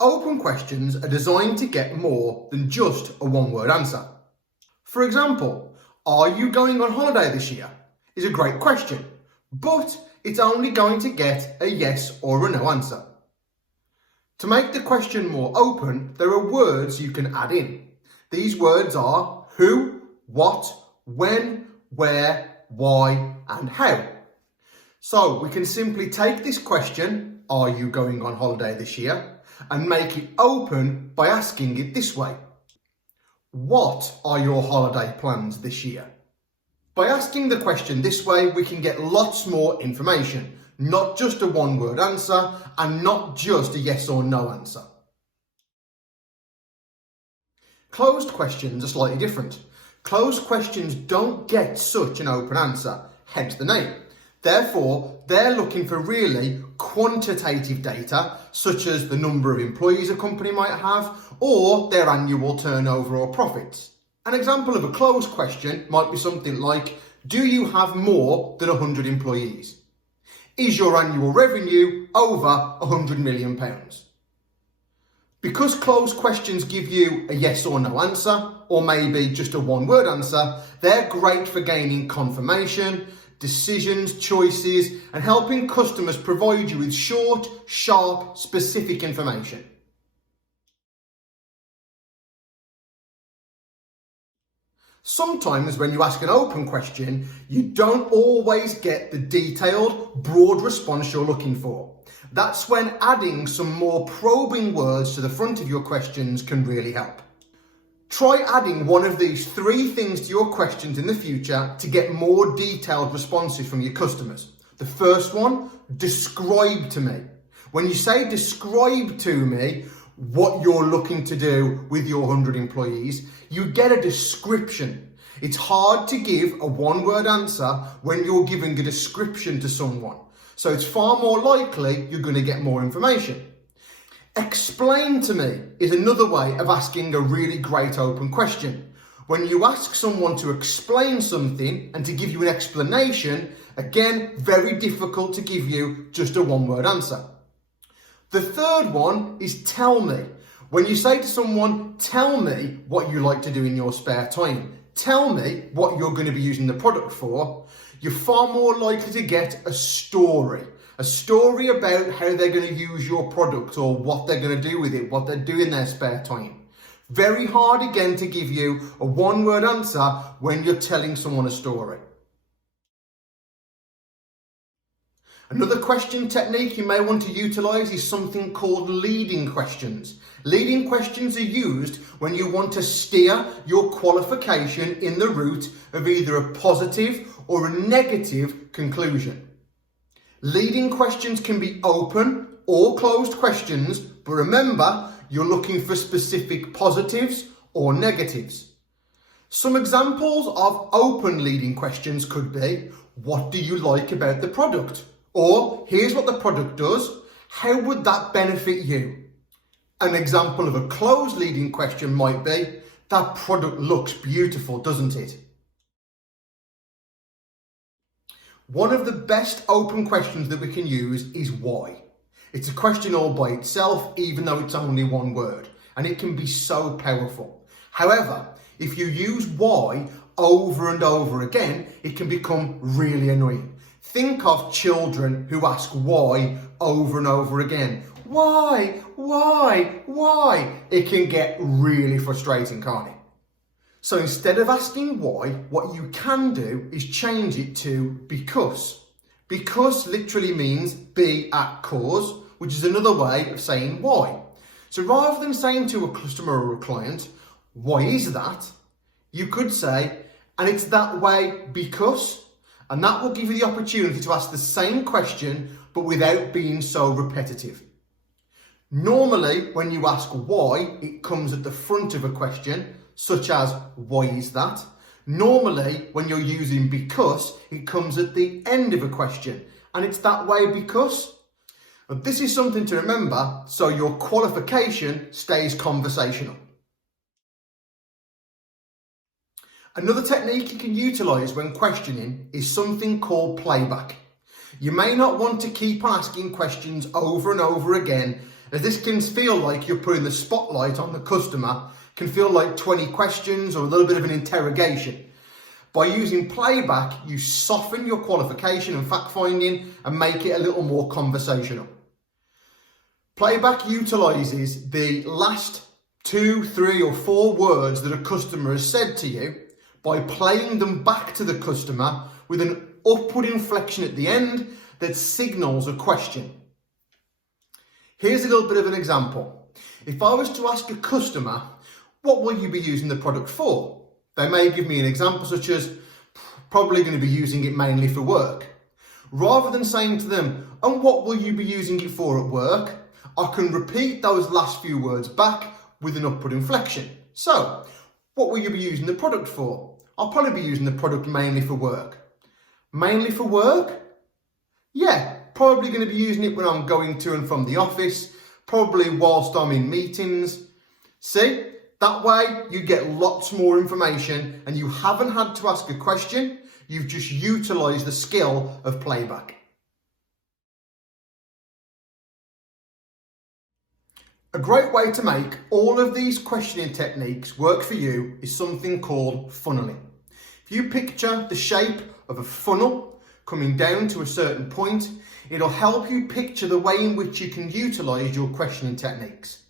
Open questions are designed to get more than just a one-word answer. For example, are you going on holiday this year? Is a great question, but it's only going to get a yes or a no answer. To make the question more open, there are words you can add in. These words are who, what, when, where, why, and how. So we can simply take this question, are you going on holiday this year, and make it open by asking it this way. What are your holiday plans this year? By asking the question this way, we can get lots more information, not just a one-word answer and not just a yes or no answer. Closed questions are slightly different. Closed questions don't get such an open answer, hence the name. Therefore, they're looking for really quantitative data, such as the number of employees a company might have, or their annual turnover or profits. An example of a closed question might be something like, do you have more than 100 employees? Is your annual revenue over £100 million? Because closed questions give you a yes or no answer, or maybe just a one-word answer, they're great for gaining confirmation, decisions, choices, and helping customers provide you with short, sharp, specific information. Sometimes when you ask an open question, you don't always get the detailed, broad response you're looking for. That's when adding some more probing words to the front of your questions can really help. Try adding one of these 3 things to your questions in the future to get more detailed responses from your customers. The first one, describe to me. When you say describe to me what you're looking to do with your 100 employees, you get a description. It's hard to give a one-word answer when you're giving a description to someone. So it's far more likely you're going to get more information. Explain to me is another way of asking a really great open question. When you ask someone to explain something and to give you an explanation, again, very difficult to give you just a one-word answer. The third one is tell me. When you say to someone, tell me what you like to do in your spare time, tell me what you're going to be using the product for, you're far more likely to get a story about how they're going to use your product or what they're going to do with it, what they do in their spare time. Very hard again to give you a one-word answer when you're telling someone a story. Another question technique you may want to utilise is something called leading questions. Leading questions are used when you want to steer your qualification in the route of either a positive or a negative conclusion. Leading questions can be open or closed questions, but remember, you're looking for specific positives or negatives. Some examples of open leading questions could be, what do you like about the product? Or, here's what the product does, how would that benefit you? An example of a closed leading question might be, that product looks beautiful, doesn't it? One of the best open questions that we can use is why. It's a question all by itself, even though it's only one word, and it can be so powerful. However, if you use why over and over again, it can become really annoying. Think of children who ask why over and over again. Why? It can get really frustrating, can't it? So instead of asking why, what you can do is change it to because. Because literally means be at cause, which is another way of saying why. So rather than saying to a customer or a client, why is that? You could say, and it's that way because, and that will give you the opportunity to ask the same question, but without being so repetitive. Normally, when you ask why, it comes at the front of a question, such as, why is that? Normally, when you're using because, it comes at the end of a question, and it's that way because. But this is something to remember, so your qualification stays conversational. Another technique you can utilise when questioning is something called playback. You may not want to keep on asking questions over and over again, as this can feel like you're putting the spotlight on the customer, can feel like 20 questions or a little bit of an interrogation. By using Playback, you soften your qualification and fact-finding and make it a little more conversational. Playback utilises the last 2, 3 or 4 words that a customer has said to you by playing them back to the customer with an upward inflection at the end that signals a question. Here's a little bit of an example. If I was to ask a customer, what will you be using the product for? They may give me an example such as, probably going to be using it mainly for work. Rather than saying to them, and what will you be using it for at work? I can repeat those last few words back with an upward inflection. So, what will you be using the product for? I'll probably be using the product mainly for work. Mainly for work? Yeah, probably going to be using it when I'm going to and from the office, probably whilst I'm in meetings. See, that way you get lots more information and you haven't had to ask a question, you've just utilised the skill of Playback. A great way to make all of these questioning techniques work for you is something called funneling. If you picture the shape of a funnel coming down to a certain point, it'll help you picture the way in which you can utilise your questioning techniques.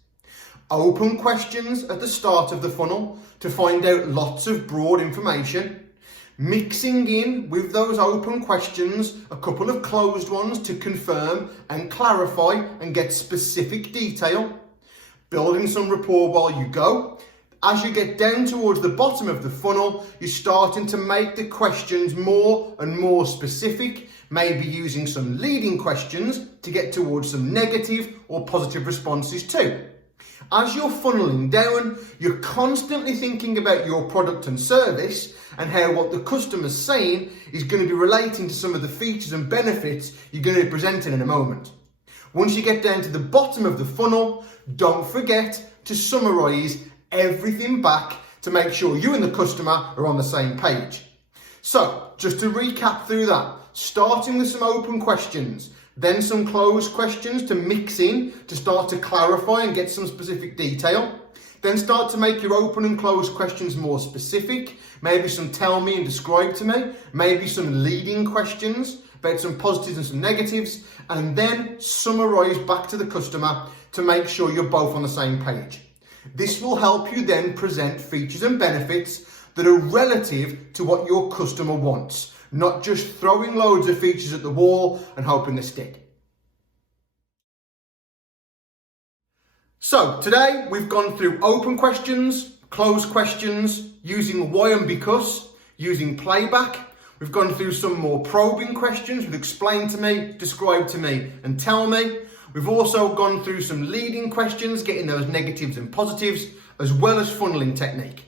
Open questions at the start of the funnel to find out lots of broad information. Mixing in with those open questions a couple of closed ones to confirm and clarify and get specific detail. Building some rapport while you go. As you get down towards the bottom of the funnel, you're starting to make the questions more and more specific, maybe using some leading questions to get towards some negative or positive responses too. As you're funneling down, you're constantly thinking about your product and service and how what the customer's saying is going to be relating to some of the features and benefits you're going to be presenting in a moment. Once you get down to the bottom of the funnel, don't forget to summarise everything back to make sure you and the customer are on the same page. So, just to recap through that, starting with some open questions, then some closed questions to mix in to start to clarify and get some specific detail. Then start to make your open and closed questions more specific, maybe some tell me and describe to me, maybe some leading questions about some positives and some negatives, and then summarise back to the customer to make sure you're both on the same page. This will help you then present features and benefits that are relative to what your customer wants, not just throwing loads of features at the wall and hoping they stick. So today we've gone through open questions, closed questions, using why and because, using Playback. We've gone through some more probing questions with explain to me, describe to me and tell me. We've also gone through some leading questions, getting those negatives and positives, as well as funneling technique.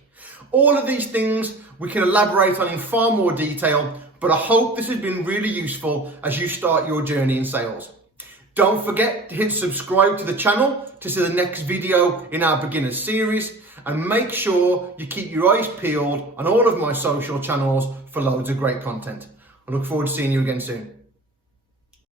All of these things we can elaborate on in far more detail, but I hope this has been really useful as you start your journey in sales. Don't forget to hit subscribe to the channel to see the next video in our beginners series, and make sure you keep your eyes peeled on all of my social channels for loads of great content. I look forward to seeing you again soon.